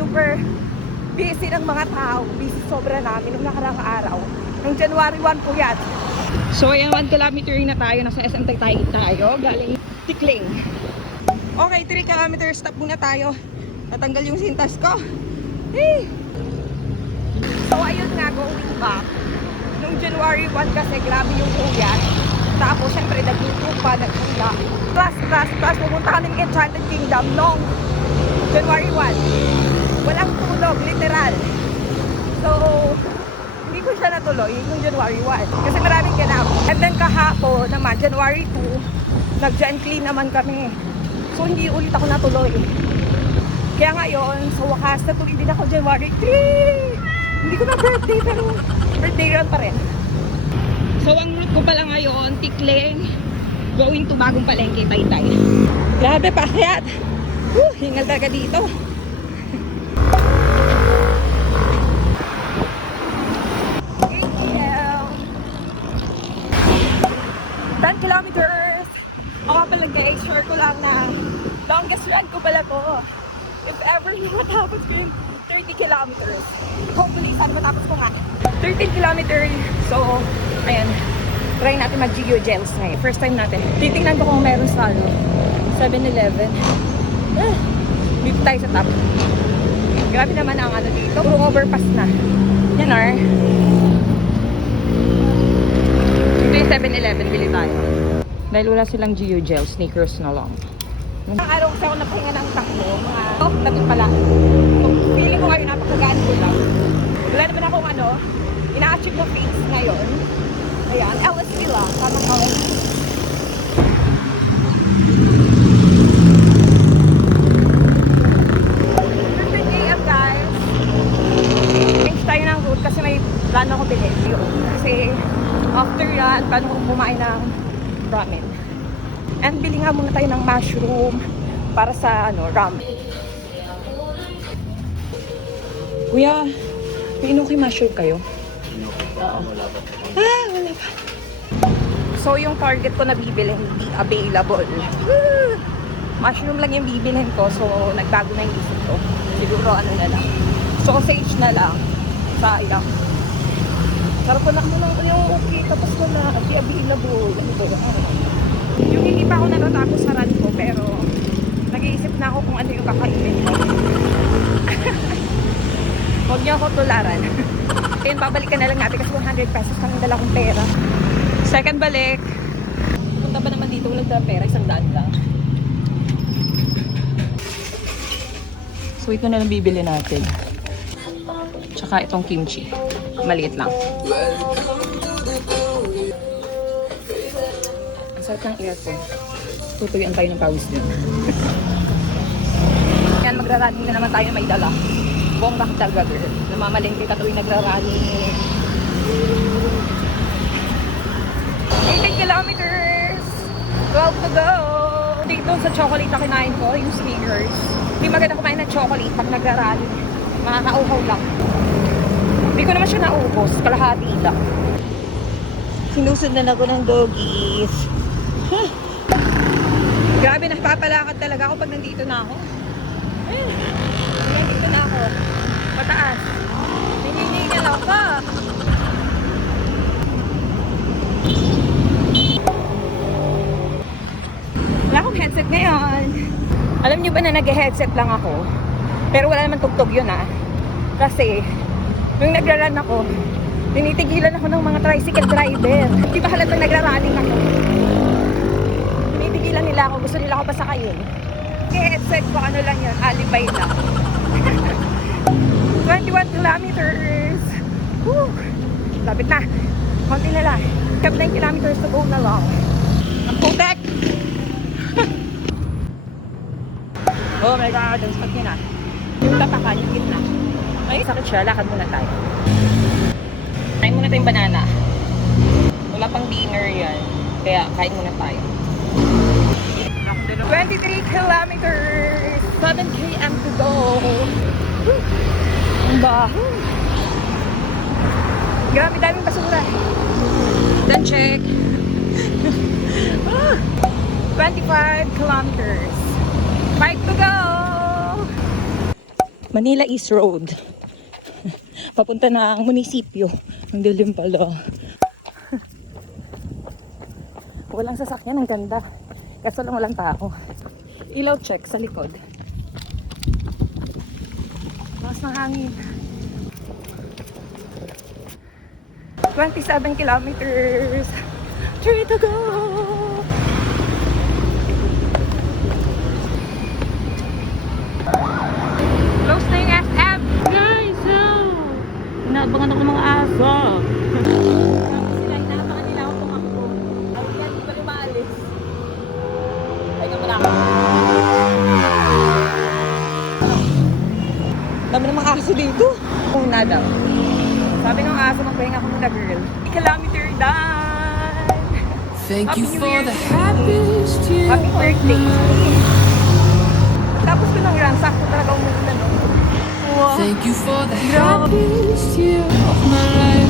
super busy ng mga tao. Busy sobra namin nung nakaraang araw. Nung January 1 po yan. So ayan, 1 kilometer na tayo. Nasa SM tayo. Galing Tikling. Okay, 3 kilometers. Stop muna tayo. Natanggal yung sintas ko. Hey! So ayun nga, going back. Nung January 1 kasi grabe yung uyan. Tapos syempre nagluto pa, nagtula. Plus, pumunta kami ng Enchanted Kingdom nung January 1. Walang tulog, literal. So, hindi ko siya natuloy nung January 1. Kasi maraming ganap. And then kahapon naman, January 2, nag-gen clean naman kami. So, hindi ulit ako natuloy. Kaya ngayon, sa wakas, natuloy din ako January 3. Hindi ko na birthday, pero birthday run pa rin. So, ang route ko pala ngayon, Tikling, going to Bagong Palengke, Taytay. Grabe, pakyat! Hingal talaga dito. ATM. 10 kilometers. Ako pala guys, sure ko lang na longest run ko pala to. If ever matapos ko yung 30 kilometers. Hopefully, sana matapos ko nga. 13 kilometers. So, ayan. Try natin mag-Gio Gels ngayon. First time natin. Titingnan ko kung meron sa 7-Eleven. Dito tayo sa top. Grabe naman ang ano dito. Puro overpass na. Yan or. Ito yung 7-Eleven. Bili tayo. Dahil wala silang Gio Gel. Sneakers na lang. Ang araw kasi ako napahinga ng takbo. Dapat pala. So, feeling ko ngayon napakagaan ko lang. Wala naman akong ina-achieve na face ngayon. Ayan, LSD lang. Tamang LSD. Guys. Change tayo ng route kasi may plano ko bilhin. Kasi after yan, plano kong kumain ng ramen. And bili nga muna tayo ng mushroom para sa ramen. Kuya, piinom kayo mushroom kayo? Oo. Wala pa. So yung target ko na bibili hindi available. Mushroom lang yung bibilhin ko. So nagbago na yung isip ko. Siguro na lang. Sausage na lang. Sayang. Sarap ko na yung okay. Tapos ko na hindi available. Yung hindi pa ako natatapos sa run ko. Pero nag-iisip na ako kung ano yung kakainin ko. Huwag niyo ako tularan. Ayun, babalikan na lang natin kasi 100 pesos kami dala kong pera. Second balik. Punta ba naman dito walang dala pera? 100 lang. So ito na lang bibili natin. Tsaka itong kimchi. Maliit lang. Ang sarap ng aircon. Tutuyuan tayo ng pawis din. Yan, magra-running na naman tayo na may dala. Bongga talaga girl. Namamalengke ka tuwing nagra-running. 18 kilometers! 12 to go! Dito sa chocolate na kinain ko, yung Snickers. Hindi maganda kumain ng chocolate pag nagra-rally. Makakauhaw lang. Hindi ko naman siya naubos. Kalahati lang. Sinusundan ako ng doggies. Grabe, napapalakad talaga ako pag nandito na ako. Nandito na ako. Pataas. Hinihingal ako pa. Wala akong headset ngayon. Alam niyo ba na nag-headset lang ako? Pero wala naman tugtog yun Kasi, nung nagra-run ako, tinitigilan ako ng mga tricycle driver. Di ba halatang nagra-running ako? Tinitigilan nila ako. Gusto nila ako pasakayin. Headset ko, ano lang yun, alibay lang. 21 kilometers. Woo! Lapit na. Konti na lang. 9 kilometers to go na lang. Ang putek! Oh my God, ang sakit niya na. Yung tapakan, yung gitna. Ay, sakit siya. Lakad muna tayo. Kain muna tayong banana. Wala pang dinner yan. Kaya kain muna tayo. 23 kilometers. 7 km to go. Ang baho. Grabe, daming basura. Then check. 25 kilometers. 5 to go. Manila East Road. Papunta na ang munisipyo. Ang dilim pala. Walang sasakyan, ang ganda. Kaso lang walang tao. Ilaw check sa likod. Lakas ng hangin. 27 kilometers. 3 to go. Close na yung SM. Guys, inaabangan ako ng mga aso. Sila, inaabangan nila ako tumakbo. Ay, yan, di pa rin maalis. Ay, naman ako. Dami ng mga aso dito. Una daw. Sabi ng aso, magpahinga ako muna, girl. Kilometer done! Thank Happy you New for Year. the happiest year Happy of birthday. my Tapos ko ng run, sakto talaga umulan, no? Wow. Thank you for the happiest year of my life.